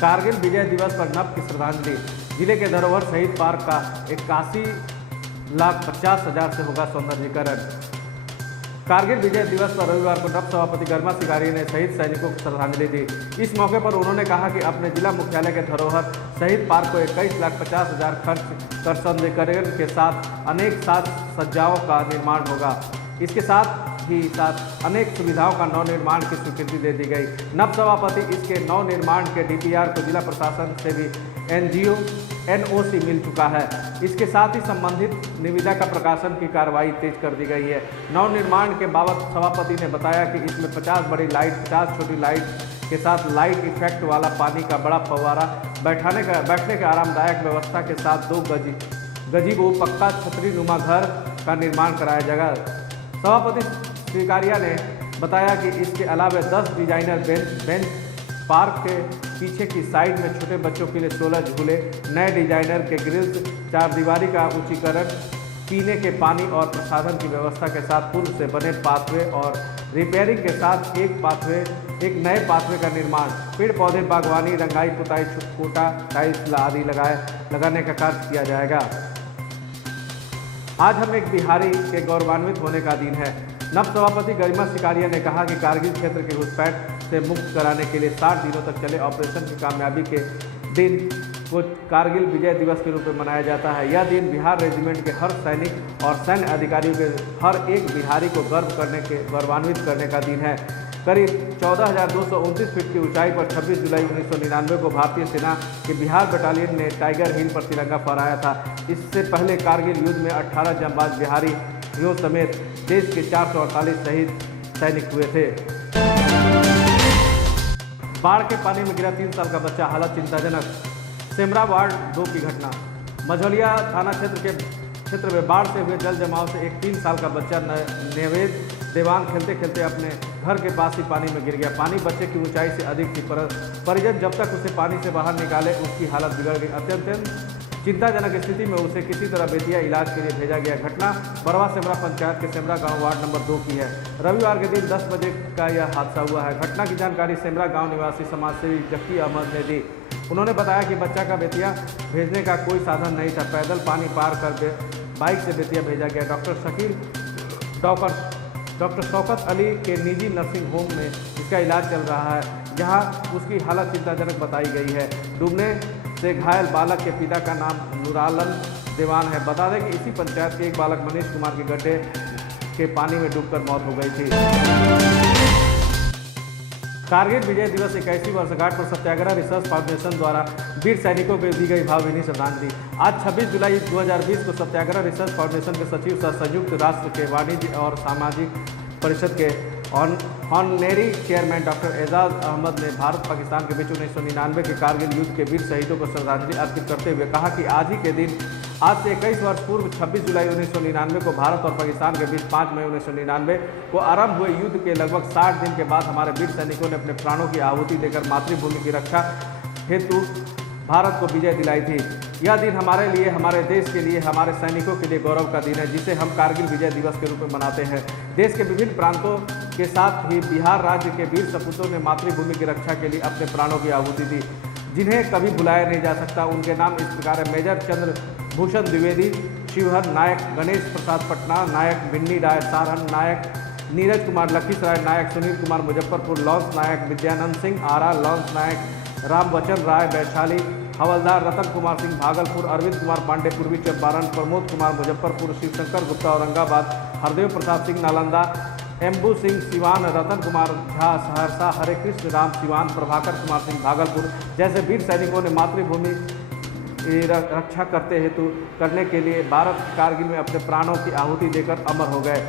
कारगिल विजय दिवस पर नभ की श्रद्धांजलि। जिले के धरोहर शहीद पार्क का 81,50,000 से होगा सौंदर्यीकरण। कारगिल विजय दिवस पर रविवार को नभ सभापति गर्मा सिकारी ने शहीद सैनिकों को श्रद्धांजलि दी। इस मौके पर उन्होंने कहा कि अपने जिला मुख्यालय के धरोहर शहीद पार्क को 21,50,000 खर्च कर सौंदर्यीकरण के साथ अनेक साज सज्जाओं का निर्माण होगा। इसके साथ अनेक सुविधाओं का नवनिर्माण की स्वीकृति दे दी गई। नव सभापति इसके नवनिर्माण के डीपीआर को जिला प्रशासन से भी एनओसी मिल चुका है। इसके साथ ही संबंधित निविदा का प्रकाशन की कार्रवाई तेज कर दी गई है। नवनिर्माण के बाबत सभापति ने बताया कि इसमें 50 बड़ी लाइट, 50 छोटी लाइट के साथ लाइट इफेक्ट वाला पानी का बड़ा फव्वारा, बैठने का आरामदायक व्यवस्था के साथ 2 गजीबो पक्का छतरी नुमा घर का निर्माण कराया जाएगा। सभापति स्वीकारिया ने बताया कि इसके अलावा 10 डिजाइनर बेंच, पार्क के पीछे की साइड में छोटे बच्चों के लिए 16 झूले, नए डिजाइनर के ग्रिल्स, 4 दीवारी का ऊंचीकरण, पीने के पानी और प्रसाधन की व्यवस्था के साथ पुल से बने पाथवे और रिपेयरिंग के साथ एक नए पाथवे का निर्माण, पेड़ पौधे, बागवानी, रंगाई पुताई, छुटकोटा, टाइल्स आदि लगाने का कार्य किया जाएगा। आज हम एक बिहारी के गौरवान्वित होने का दिन है। नव सभापति गरिमा सिकारिया ने कहा कि कारगिल क्षेत्र के घुसपैठ से मुक्त कराने के लिए 60 दिनों तक चले ऑपरेशन की कामयाबी के दिन को कारगिल विजय दिवस के रूप में मनाया जाता है। यह दिन बिहार रेजिमेंट के हर सैनिक और सैन्य अधिकारियों के हर एक बिहारी को गौरवान्वित करने का दिन है। करीब 14,229 फीट की ऊंचाई पर 26 जुलाई 1999 को भारतीय सेना के बिहार बटालियन ने टाइगर हिल पर तिरंगा फहराया था। इससे पहले कारगिल युद्ध में 18 जांबाज बिहारियों समेत देश के 448 शहीद सैनिक हुए थे। बाढ़ के पानी में गिरा 3 साल का बच्चा, हालत चिंताजनक। सेमरा वार्ड 2 की घटना। मझौलिया थाना क्षेत्र में बाढ़ से हुए जल जमाव से एक 3 साल का बच्चा नवेद देवान खेलते खेलते अपने घर के पास ही पानी में गिर गया। पानी बच्चे की ऊंचाई से अधिक थी, पर परिजन जब तक उसे पानी से बाहर निकाले उसकी हालत बिगड़ गई। अत्यंत चिंताजनक स्थिति में उसे किसी तरह बेतिया इलाज के लिए भेजा गया। घटना बरवा सेमरा पंचायत के सेमरा गांव वार्ड नंबर 2 की है। रविवार के दिन 10 बजे का यह हादसा हुआ है। घटना की जानकारी सेमरा गांव निवासी समाजसेवी जक्की अहमद ने दी। उन्होंने बताया कि बच्चा का बेतिया भेजने का कोई साधन नहीं था। पैदल पानी पार कर बाइक से बेतिया भेजा गया। डॉक्टर शौकत अली के निजी नर्सिंग होम में इसका इलाज चल रहा है, जहां उसकी हालत चिंताजनक बताई गई है। डूबने से घायल बालक के पिता का नाम नूरालन देवान है। बता दें कि इसी पंचायत के एक बालक मनीष कुमार की गड्ढे के पानी में डूबकर मौत हो गई थी। कारगिल विजय दिवस 81वीं वर्षगांठ पर सत्याग्रह रिसर्च फाउंडेशन द्वारा वीर सैनिकों को दी गई भावभीनी श्रद्धांजलि। आज 26 जुलाई 2020 को सत्याग्रह रिसर्च फाउंडेशन के सचिव सह संयुक्त राष्ट्र के वाणिज्य और सामाजिक परिषद के honorary chairman doctor Ejaz Ahmad ने भारत पाकिस्तान के बीच 1999 के कारगिल युद्ध के वीर शहीदों को श्रद्धांजलि अर्पित करते हुए कहा कि आज ही के दिन, आज से 21 वर्ष पूर्व 26 जुलाई 1999 को भारत और पाकिस्तान के बीच 5 मई 1999 को आरंभ हुए युद्ध के लगभग 60 दिन के बाद हमारे वीर सैनिकों ने अपने प्राणों की आहुति देकर मातृभूमि की रक्षा हेतु भारत को विजय दिलाई थी। यह दिन हमारे लिए, हमारे देश के लिए, हमारे सैनिकों के लिए गौरव का दिन है, जिसे हम कारगिल विजय दिवस के रूप में मनाते हैं। देश के विभिन्न प्रांतों के साथ ही बिहार राज्य के वीर सपूतों ने मातृभूमि की रक्षा के लिए अपने प्राणों की आहुति दी, जिन्हें कभी भुलाया नहीं जा सकता। उनके नाम इस प्रकार है: मेजर चंद्र भूषण द्विवेदी, शिवहर नायक गणेश प्रसाद पटना नायक, बिन्नी राय सारहन नायक, नीरज कुमार लखीसराय नायक, सुनील कुमार मुजफ्फरपुर, लॉन्स नायक विद्यानंद सिंह आरा, लॉन्स नायक रामवचन राय वैशाली, हवलदार रतन कुमार सिंह भागलपुर, अरविंद कुमार पांडे पूर्वी चंपारण, प्रमोद कुमार मुजफ्फरपुर, शिवशंकर गुप्ता औरंगाबाद, हरदेव प्रसाद सिंह नालंदा, एम्बू सिंह सिवान, रतन कुमार झा सहरसा, हरे कृष्ण राम सिवान, प्रभाकर कुमार सिंह भागलपुर जैसे वीर सैनिकों ने मातृभूमि रक्षा करने के लिए भारत कारगिल में अपने प्राणों की आहुति देकर अमर हो गए।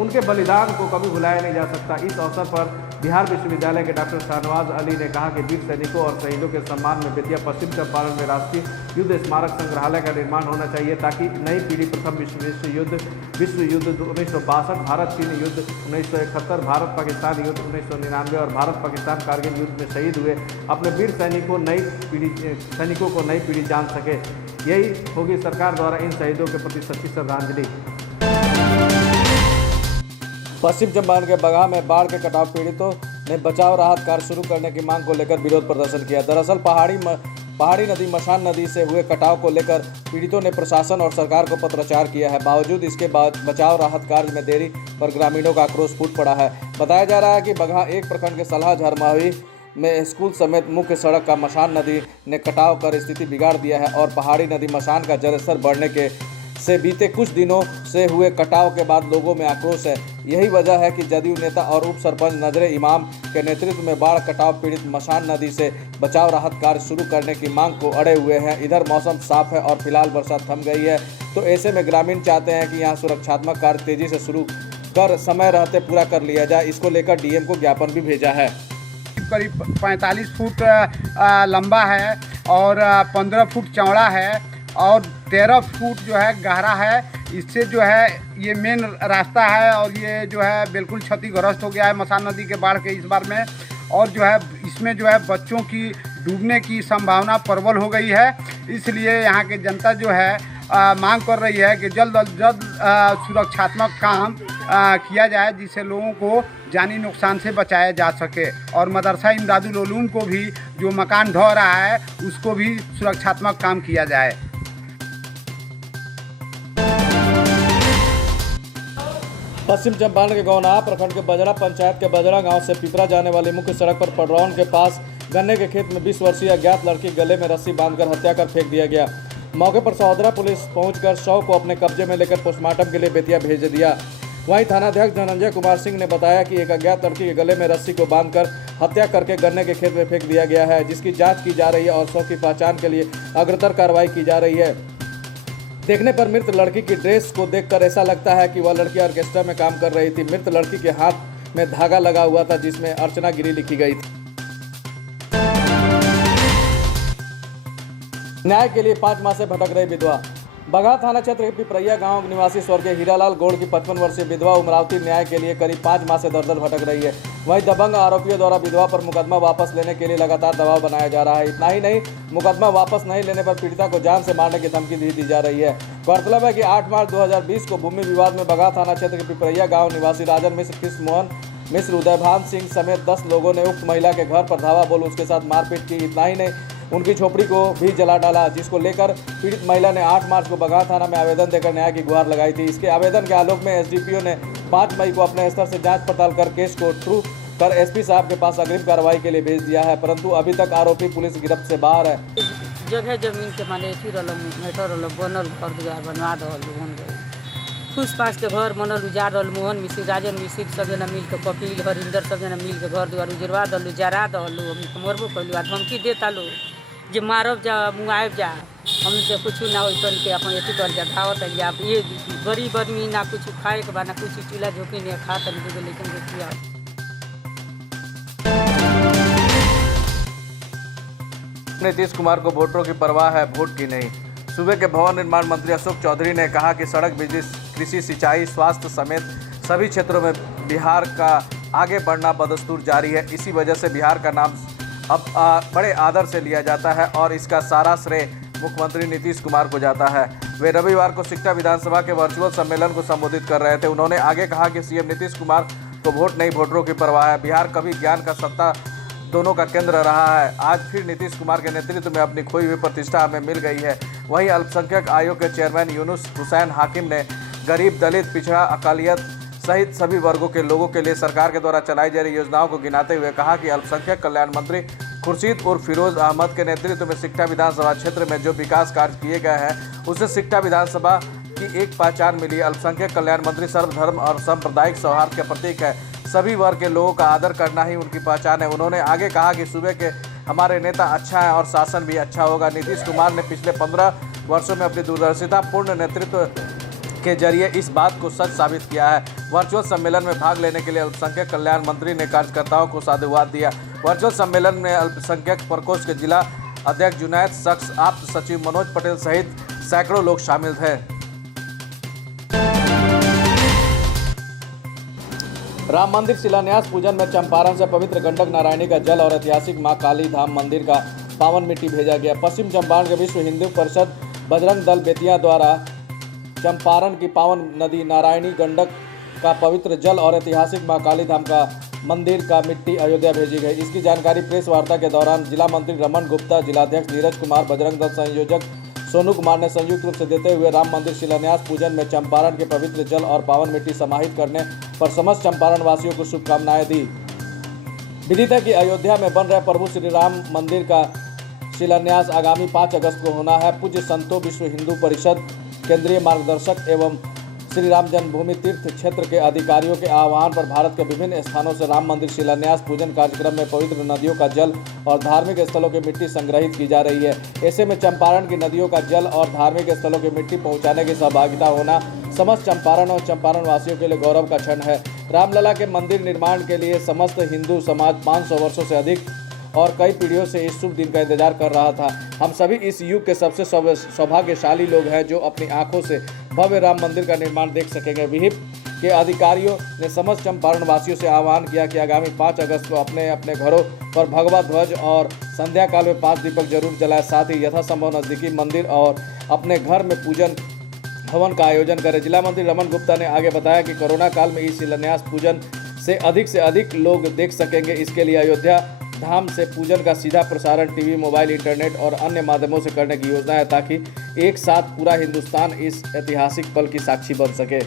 उनके बलिदान को कभी भुलाया नहीं जा सकता। इस अवसर पर बिहार विश्वविद्यालय के डॉक्टर शाहनवाज अली ने कहा कि वीर सैनिकों और शहीदों के सम्मान में बेतिया पश्चिम चंपारण में राष्ट्रीय युद्ध स्मारक संग्रहालय का निर्माण होना चाहिए, ताकि नई पीढ़ी प्रथम विश्व युद्ध 1962, भारत चीन युद्ध 1971, भारत पाकिस्तान युद्ध 1999 और भारत पाकिस्तान कारगिल युद्ध में शहीद हुए अपने वीर सैनिकों को नई पीढ़ी जान सके। यही होगी सरकार द्वारा इन शहीदों के प्रति सच्ची श्रद्धांजलि। पश्चिम चंपारण के बगहा में बाढ़ के कटाव पीड़ितों ने बचाव राहत कार्य शुरू करने की मांग को लेकर विरोध प्रदर्शन किया। दरअसल पहाड़ी नदी मशान नदी से हुए कटाव को लेकर पीड़ितों ने प्रशासन और सरकार को पत्राचार किया है। बावजूद इसके बाद बचाव राहत कार्य में देरी पर ग्रामीणों का आक्रोश फूट पड़ा है। बताया जा रहा है कि बगहा एक प्रखंड के सलाह झरमाही में स्कूल समेत मुख्य सड़क का मशान नदी ने कटाव कर स्थिति बिगाड़ दिया है और पहाड़ी नदी मशान का जलस्तर बढ़ने के से बीते कुछ दिनों से हुए कटाव के बाद लोगों में आक्रोश है। यही वजह है कि जदयू नेता और उप सरपंच नजरे इमाम के नेतृत्व में बाढ़ कटाव पीड़ित मशान नदी से बचाव राहत कार्य शुरू करने की मांग को अड़े हुए हैं। इधर मौसम साफ है और फिलहाल बरसात थम गई है, तो ऐसे में ग्रामीण चाहते हैं कि यहाँ सुरक्षात्मक कार्य तेजी से शुरू कर समय रहते पूरा कर लिया जाए। इसको लेकर डीएम को ज्ञापन भी भेजा है। करीब 45 फुट लंबा है और 15 फुट चौड़ा है और 13 फुट जो है गहरा है। इससे जो है ये मेन रास्ता है और ये जो है बिल्कुल क्षतिग्रस्त हो गया है मसान नदी के बाढ़ के इस बार में। और जो है इसमें जो है बच्चों की डूबने की संभावना प्रबल हो गई है। इसलिए यहाँ के जनता जो है मांग कर रही है कि जल्द अज जल्द सुरक्षात्मक काम किया जाए, जिससे लोगों को जानी नुकसान से बचाया जा सके। और मदरसा इमदादुल उलूम को भी जो मकान ढह रहा है उसको भी सुरक्षात्मक काम किया जाए। पश्चिम चंपारण के गौनाहा प्रखंड के बजरा पंचायत के बजरा गांव से पिपरा जाने वाली मुख्य सड़क पर पडरौन के पास गन्ने के खेत में 20 वर्षीय अज्ञात लड़की गले में रस्सी बांधकर हत्या कर फेंक दिया गया। मौके पर सहोदरा पुलिस पहुंचकर शव को अपने कब्जे में लेकर पोस्टमार्टम के लिए बेतिया भेज दिया। वहीं थानाध्यक्ष धनंजय कुमार सिंह ने बताया कि एक अज्ञात लड़की के गले में रस्सी को बांधकर हत्या करके गन्ने के खेत में फेंक दिया गया है, जिसकी जांच की जा रही है और शव की पहचान के लिए अग्रतर कार्रवाई की जा रही है। देखने पर मृत लड़की की ड्रेस को देखकर ऐसा लगता है कि वह लड़की ऑर्केस्ट्रा में काम कर रही थी। मृत लड़की के हाथ में धागा लगा हुआ था जिसमें अर्चना गिरी लिखी गई थी। न्याय के लिए 5 माह से भटक रही विधवा। बगहा थाना क्षेत्र के पिपरैया गांव निवासी स्वर्गीय हीरालाल गौड़ की 55 वर्षीय विधवा उमरावती न्याय के लिए करीब 5 माह से दर-दर भटक रही है। वहीं दबंग आरोपियों द्वारा विधवा पर मुकदमा वापस लेने के लिए लगातार दबाव बनाया जा रहा है। इतना ही नहीं, मुकदमा वापस नहीं लेने पर पीड़िता को जान से मारने की धमकी दी जा रही है। गौरतलब है कि 8 मार्च 2020 को भूमि विवाद में बगहा थाना क्षेत्र के पिपरैया गाँव निवासी राजन मिश्र, कृष्ण मोहन मिश्र, उदयभान सिंह समेत 10 लोगों ने उक्त महिला के घर पर धावा बोल उसके साथ मारपीट की। इतना ही नहीं, उनकी झोपड़ी को भी जला डाला, जिसको लेकर पीड़ित महिला ने 8 मार्च को बगहा थाना में आवेदन देकर न्याय की गुहार लगाई थी। इसके आवेदन के आलोक में एसडीपीओ ने 5 मई को अपने स्तर से जांच पड़ताल कर केस को ट्रू कर एसपी साहब के पास अग्रिम कार्रवाई के लिए भेज दिया है, परंतु अभी तक आरोपी पुलिस गिरफ्त से बाहर है। जगह जमीन के माने बनल घर दुआर बनवा दल फूस पास के घर बनल उजाड़ दल। मोहन मिश्र, राजन मिश्र सब जना मिल के, कपिल हरिंदर सब जना मिल के घर दुआर उजरवा दल, जरा दल। मरबो कैलू, धमकी देता लो जे मारब जा मुआब जा, हमसे कुछ ना हो करके अपन एथी कर जा धावत जा। ये गरीब आदमी ना कुछ खाए के बा ना कुछ चूल्हा झोंकी नहीं खा तक, लेकिन देखिए नीतीश कुमार को वोटरों की परवाह है, वोट की नहीं। सूबे के भवन निर्माण मंत्री अशोक चौधरी ने कहा कि सड़क, बिजली, कृषि, सिंचाई, स्वास्थ्य समेत सभी क्षेत्रों में बिहार का आगे बढ़ना बदस्तूर जारी है। इसी वजह से बिहार का नाम अब बड़े आदर से लिया जाता है और इसका सारा श्रेय मुख्यमंत्री नीतीश कुमार को जाता है। वे रविवार को सिकटा विधानसभा के वर्चुअल सम्मेलन को संबोधित कर रहे थे। उन्होंने आगे कहा कि सीएम नीतीश कुमार को वोट नहीं, वोटरों की परवाह है। बिहार कभी ज्ञान का सत्ता दोनों का केंद्र रहा है। आज फिर नीतीश कुमार के नेतृत्व में अपनी खोई हुई प्रतिष्ठा हमें मिल गई है। वहीं अल्पसंख्यक आयोग के चेयरमैन यूनुस हुसैन हाकिम ने गरीब, दलित, पिछड़ा, अकालियत सहित सभी वर्गों के लोगों के लिए सरकार के द्वारा चलाई जा रही योजनाओं को गिनाते हुए कहा कि अल्पसंख्यक कल्याण मंत्री खुर्शीद उर्फ फिरोज अहमद के नेतृत्व में सिकटा विधानसभा क्षेत्र में जो विकास कार्य किए गए हैं उससे सिकटा विधानसभा की एक पहचान मिली। अल्पसंख्यक कल्याण मंत्री सर्वधर्म और सांप्रदायिक सौहार्द का प्रतीक है। सभी वर्ग के लोगों का आदर करना ही उनकी पहचान है। उन्होंने आगे कहा कि सूबे के हमारे नेता अच्छा है और शासन भी अच्छा होगा। नीतीश कुमार ने पिछले 15 वर्षों में अपनी दूरदर्शिता पूर्ण नेतृत्व के जरिए इस बात को सच साबित किया है। वर्चुअल सम्मेलन में भाग लेने के लिए अल्पसंख्यक कल्याण मंत्री ने कार्यकर्ताओं को साधुवाद दिया। वर्चुअल सम्मेलन में अल्पसंख्यक प्रकोष्ठ के जिला अध्यक्ष जुनैद शख्स, आप्त सचिव मनोज पटेल सहित सैकड़ों लोग शामिल थे। राम मंदिर शिलान्यास पूजन में चंपारण से पवित्र गंडक नारायणी का जल और ऐतिहासिक मां काली धाम मंदिर का पावन मिट्टी भेजा गया। पश्चिम चंपारण के विश्व हिंदू परिषद बजरंग दल बेतिया द्वारा चंपारण की पावन नदी नारायणी गंडक का पवित्र जल और ऐतिहासिक मां काली धाम का मंदिर का मिट्टी अयोध्या भेजी गई। इसकी जानकारी प्रेस वार्ता के दौरान जिला मंत्री रमन गुप्ता, जिलाध्यक्ष नीरज कुमार, बजरंग दल संयोजक सोनू कुमार ने संयुक्त रूप से देते हुए राम मंदिर शिलान्यास पूजन में चंपारण के पवित्र जल और पावन मिट्टी समाहित करने पर समस्त चंपारण वासियों को शुभकामनाएं दी। विदित है कि अयोध्या में बन रहे प्रभु श्री राम मंदिर का शिलान्यास आगामी 5 अगस्त को होना है। पूज्य संतों, विश्व हिंदू परिषद, केंद्रीय मार्गदर्शक एवं श्री राम जन्मभूमि तीर्थ क्षेत्र के अधिकारियों के आह्वान पर भारत के विभिन्न स्थानों से राम मंदिर शिलान्यास पूजन कार्यक्रम में पवित्र नदियों का जल और धार्मिक स्थलों की मिट्टी संग्रहित की जा रही है। ऐसे में चंपारण की नदियों का जल और धार्मिक स्थलों की मिट्टी पहुंचाने की सहभागिता होना समस्त चंपारण और चंपारण वासियों के लिए गौरव का क्षण है। रामलला के मंदिर निर्माण के लिए समस्त हिंदू समाज 500 वर्षों से अधिक और कई पीढ़ियों से इस शुभ दिन का इंतजार कर रहा था। हम सभी इस युग के सबसे सौभाग्यशाली लोग हैं जो अपनी आंखों से भव्य राम मंदिर का निर्माण देख सकेंगे। विहिप के अधिकारियों ने समस्त चंपारण वासियों से आह्वान किया कि आगामी 5 अगस्त को अपने अपने घरों पर भगवा ध्वज और संध्या काल में 5 दीपक जरूर जलाएं। साथ ही यथासंभव नजदीकी मंदिर और अपने घर में पूजन हवन का आयोजन करें। जिला मंत्री रमन गुप्ता ने आगे बताया कि कोरोना काल में इस शिलान्यास पूजन से अधिक लोग देख सकेंगे। इसके लिए अयोध्या धाम से पूजन का सीधा प्रसारण टीवी, मोबाइल, इंटरनेट और अन्य माध्यमों से करने की योजना है ताकि एक साथ पूरा हिंदुस्तान इस ऐतिहासिक पल की साक्षी बन सके।